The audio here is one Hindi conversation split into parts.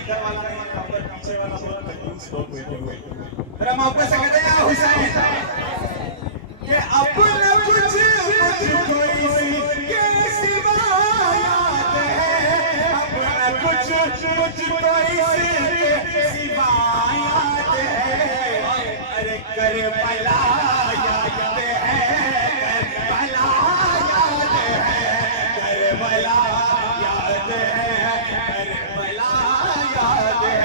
इधर वाला नहीं था, पर पीछे वाला बहुत कंफ्यूज लोग बैठे हुए। फिर हम आपको से कहते हैं हुसैन कि अपना कुछ मुझको इसके सिवा याद है, अपना कुछ मुझको इसके सिवा याद है। अरे करबला याद है, करबला याद है, करबला याद है, करबला याद है।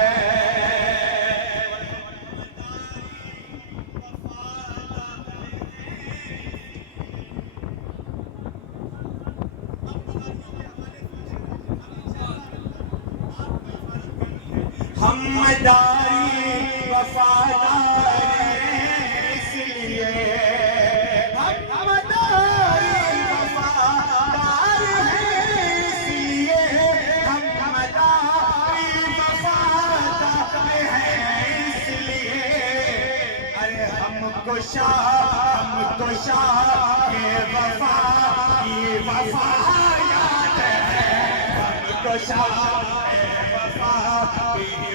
हम मदारी वफादार इसलिए, हम मदारी वफादार इसलिए, हम मदारी वफादार इसलिए। अरे हमको शाह के वफा की वफा याद है, हमको शाह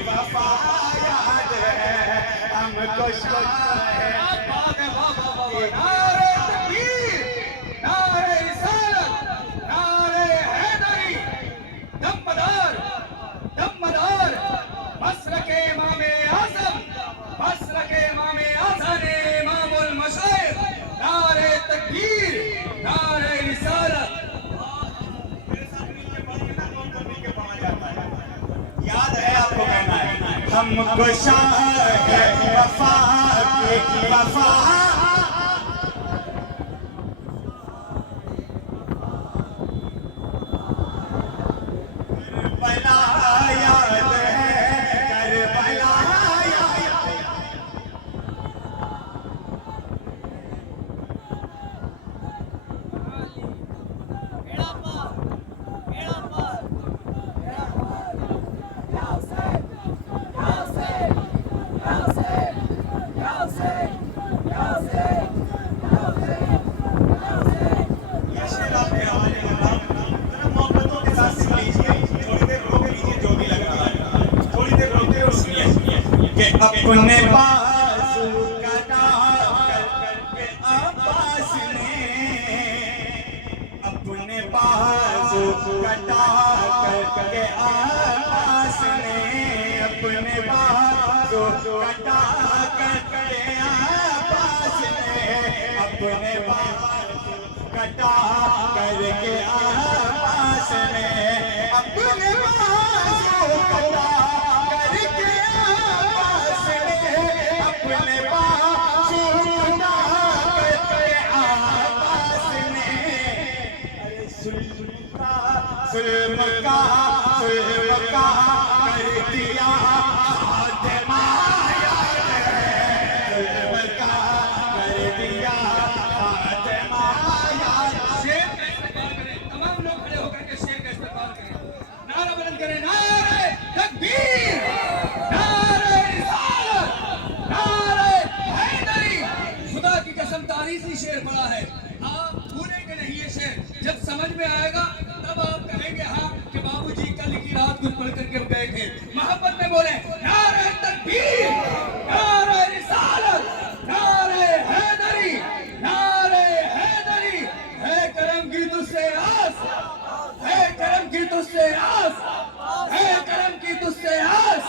वफा याद है, हमको नारे तकबीर, नारे रिसालत, नारे हैदरी, दमदार दमदार, मसलके इमामे आज़म, मसलके इमामे आज़म इमामुल मशाइख, नारे तकबीर, नारे रिसालत। याद है आपको कहना है, हमको शाह वफा की वफा करबला याद है, करबला याद है। ये शेर आपके हवाले कर रहा हूं, जरा मोहब्बतों के साथ सुन लीजिए, थोड़ी देर रोक लीजिए जो भी लग रहा है, थोड़ी देर रोके और सुनिए कि अपने बाजू कटा करके अब्बास ने, अपने बाजू कटा करके अब्बास ने, अपने बाजू कटा करके अब्बास ने, अपने बाजू कटा करके अब्बास ने, अपने बाजू कटा करके अब्बास ने, अपने बाजू कटा करके अब्बास ने। अरे जुल्म का कर दिया खात्मा याद है, जुल्म का कर दिया खात्मा याद है। शेर का इस्तेमाल करें, तमाम लोग खड़े होकर के शेर का इस्तेमाल करें, नारा बुलंद करें, नारे तकबीर, नारे रिसालत, नारे हैदरी। खुदा की कसम तारीखी शेर पड़ा है, आप भूलेंगे नहीं ये शेर, जब समझ में आएगा तब आप कहेंगे हाँ कि बाबूजी कल की रात कुछ पढ़ करके गए थे। मोहब्बत में बोले नारे तकबीर, नारे रिसालत, नारे हैदरी, नारे हैदरी। है करम की तुझसे आस, है करम की तुझसे आस, है करम की तुझसे आस।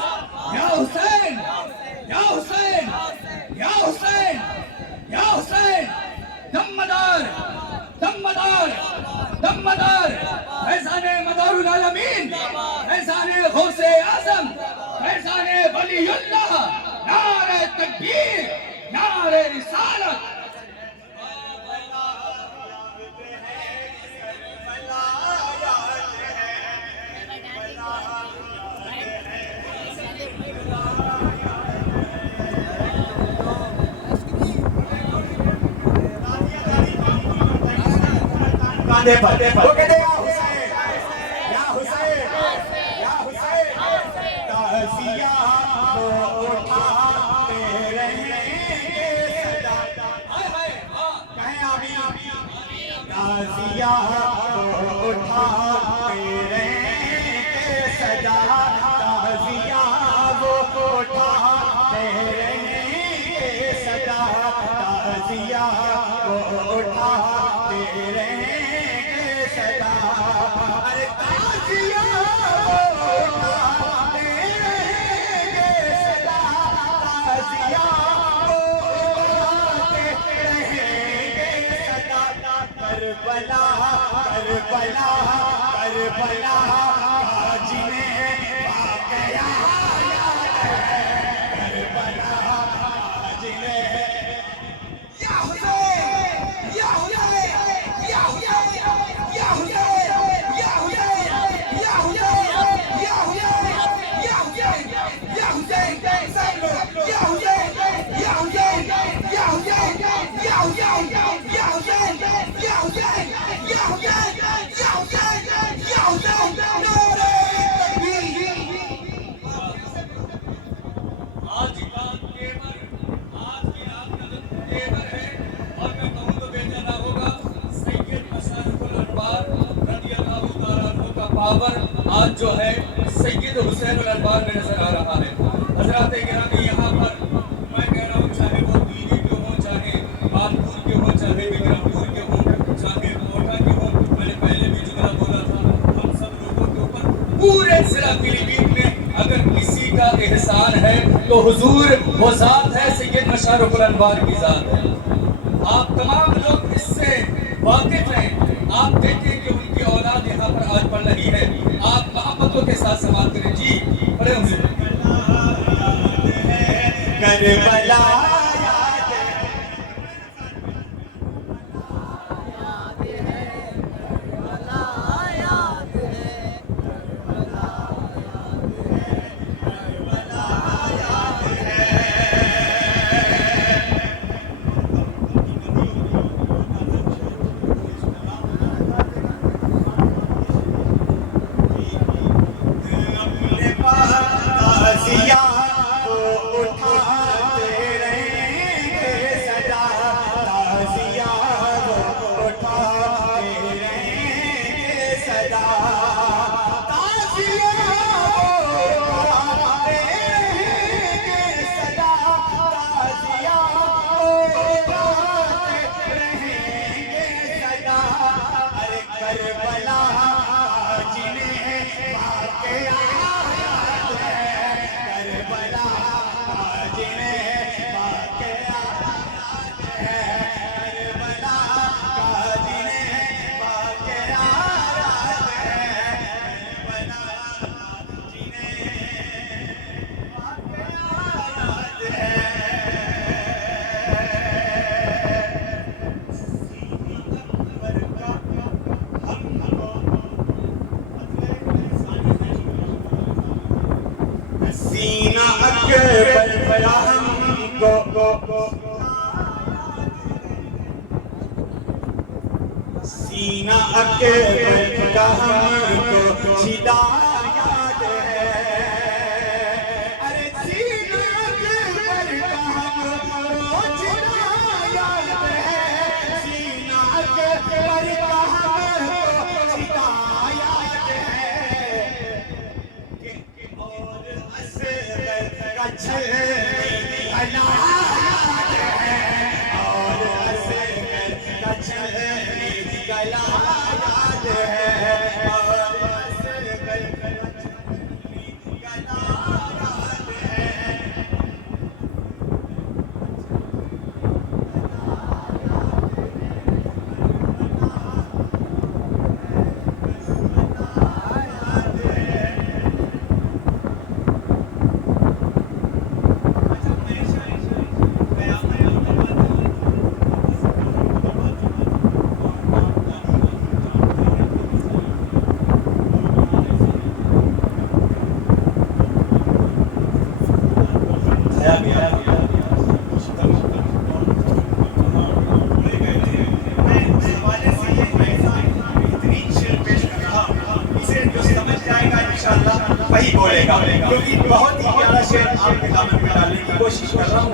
या हुसैन, या हुसैन, या हुसैन, या हुसैन। दमदार दमदार दमदार, फैज़ाने मदारुल आलमीन, फैज़ाने गौसे आज़म, फैज़ाने वलीउल्लाह। नारे तकबीर, नारे रिसालत। कांधे पर वो कहते या हुसैन, या हुसैन, या हुसैन, ताज़िया को उठाते रहेंगे सदा। कहें आमीन। ताज़िया को उठाते रहेंगे सदा, ताज़िया उठाते रहेंगे सदा, ताजिया को उठाते रहेंगे सदा। अरे ताजिया को उठाते रहेंगे सदा, ताजिया को उठाते रहेंगे सदा। करबला करबला करबला जिन्हें वाकया याद है, करबला जिन्हें या हुसैन या हुसैन या हुसैन या हुसैन या हुसैन या हुसैन या हुसैन या हुसैन या हुसैन सब लोग या हुसैन या हुसैन या हुसैन या हुसैन या हुसैन या हुसैन या हुसैन या हुसैन या हुसैन नारे तकबीर। आज का केवल आज की रात का जो केवल है, और मैं कहूँ तो बेहतर ना होगा, सैयद मशारिकुल अनवार रज़ियल्लाहु ताला अन्हु का पावर आज जो है सैयद हुसैन अल अनवार में नजर आ रहा है। हजरात गिरामी, यहाँ पर मैं कह रहा हूँ, चाहे वो दीदी के हो, चाहे मालपुर के हो, चाहे बिक्रमपुर के हो, चाहे कोटा के हो, मैंने पहले भी जुमला बोला था, हम सब लोगों के ऊपर पूरे जिला पीलीभीत में अगर किसी का एहसान है तो हुजूर वो जात है, सैयद मशारिकुल अनवार की जात है। आप तमाम लोग इससे वाकिफ हैं। आप देखें कि उनकी औलाद यहाँ पर आज पढ़ रही है, आप मोहब्बतों के साथ सवाल करें। जी पढ़े हुए करबला ताजिया को उठाते रहेंगे सदा, ताजिया को उठाते रहेंगे सदा, ताजिया को उठाते रहेंगे सदा, ताजिया को उठाते रहेंगे सदा। अरे करबला जिन्हें वाकया याद है, करबला जिन्हें वाकया याद है, करबला जिन्हें वाकया याद है, करबला जिन्हें वाकया याद है। सीना अकबर बड़ा हमको, सीना अकबर का हमको छिदा याद है। अरे सीना अकबर का हमको छिदा याद है, सीना अकबर का हमको छिदा याद है। और असगर का छलनी गला याद है, और असगर का छलनी गला याद है, और असगर का छलनी गला याद है। वही बोलेगा, क्योंकि बहुत ही प्यारा शेर आपके दामन में डालने की कोशिश कर रहा हूँ।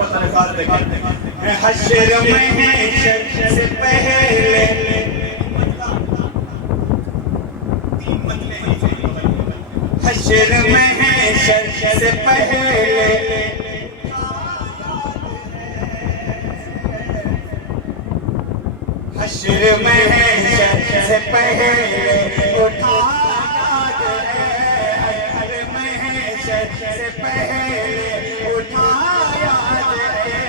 हश्र महशर से पहले तीन मतले हैं, हश्र महशर से पहले हश्र महशर से पहले उठा याद है हश्र महशर से पहले उठा याद है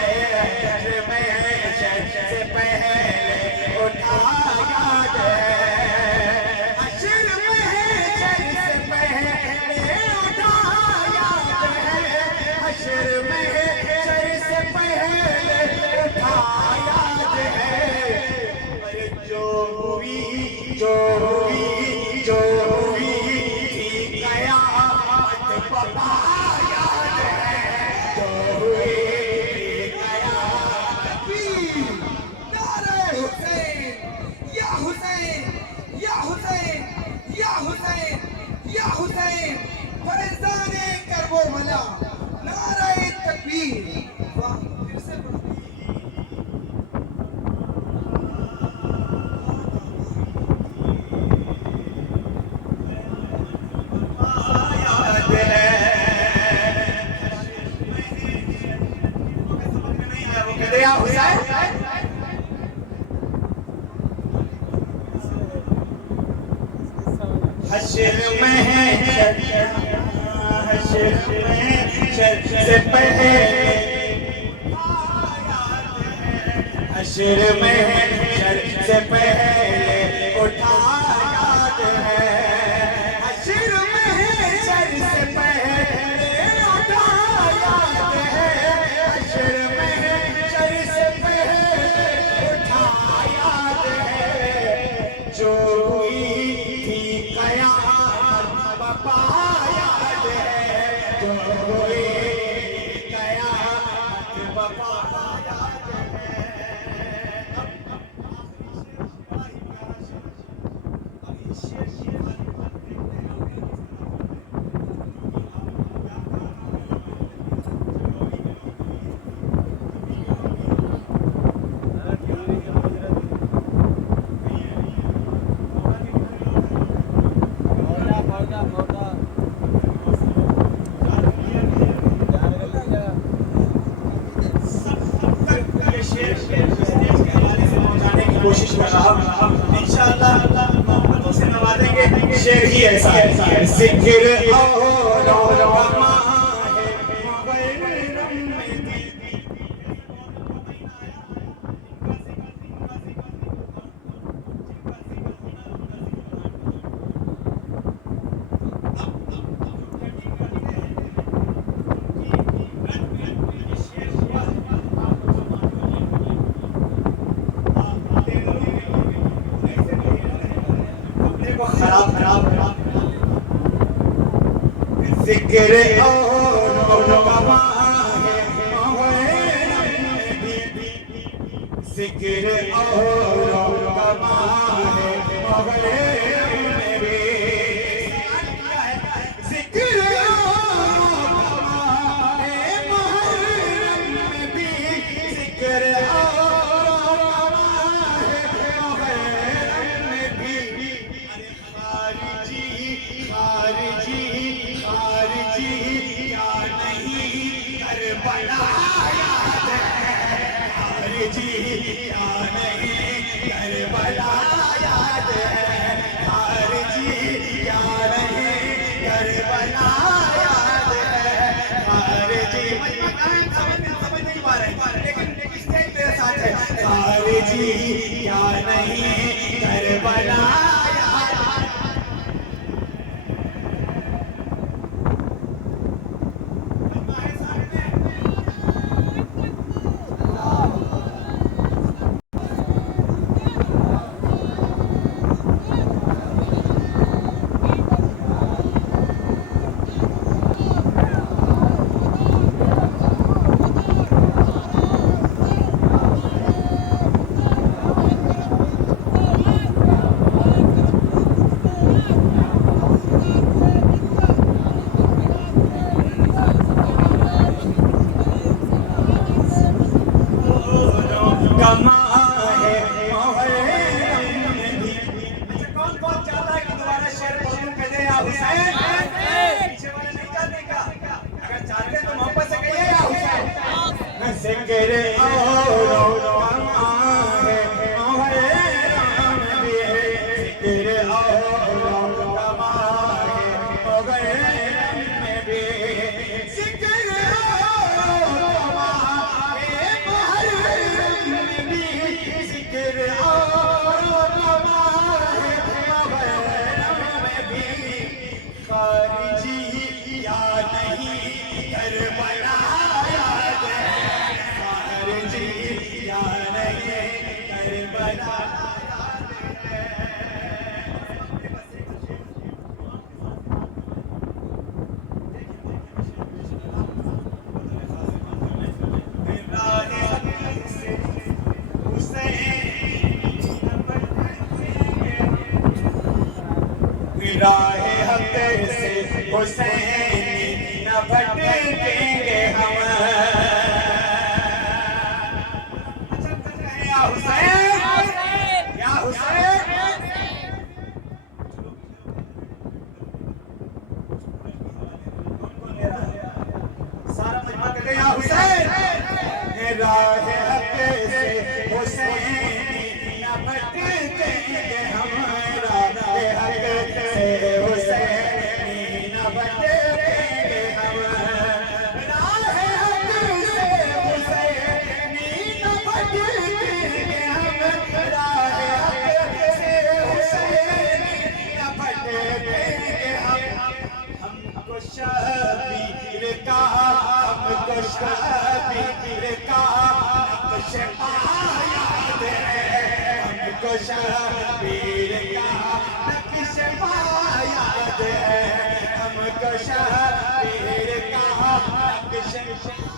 हश्र महशर से पहले उठा याद है हश्र महशर से पहले उठा याद है हश्र महशर से पहले उठा याद है जो हुई थी कयामत पता याद है जो हुई थी कयामत नारे हुसैन या हुसैन या हुसैन या हुसैन या हुसैन फरजाने करबला नारे तकबीर वाह फिर से या हुसैन हश्र महशर से पहले हश्र महशर से पहले उठा याद है हश्र महशर से पहले उठा याद है हश्र महशर से पहले उठा याद है जो हुई थी कयामत बपा याद है जो हुई थी कयामत बपा याद है कोशिश कर रहा हूँ इंशाअल्लाह मोहब्बतों से नवाजेंगे शेर ही ऐसा है जिक्र और वमा खराब जिक्र और वमा जिक्र और वमा या नहीं करबला जी या नहीं करबला याद है जी या नहीं करबला राहे हफ्ते से हुसैनी न भटकेंगे हम या हुसैन या हुसैन सारा मजमा कहते या हुसैन राहे हफ्ते से हुसैनी न भटकेंगे हम राहे हफ्ते से हुसैनी न भटकेंगे हम राहे हफ्ते से हुसैनी न भटकेंगे हम राहे हफ्ते से हुसैनी न भटकेंगे हमको शबीर का हमको शबीर का नक्श याद है हमको शबीर का नक्श याद है हमको शबीर का नक्श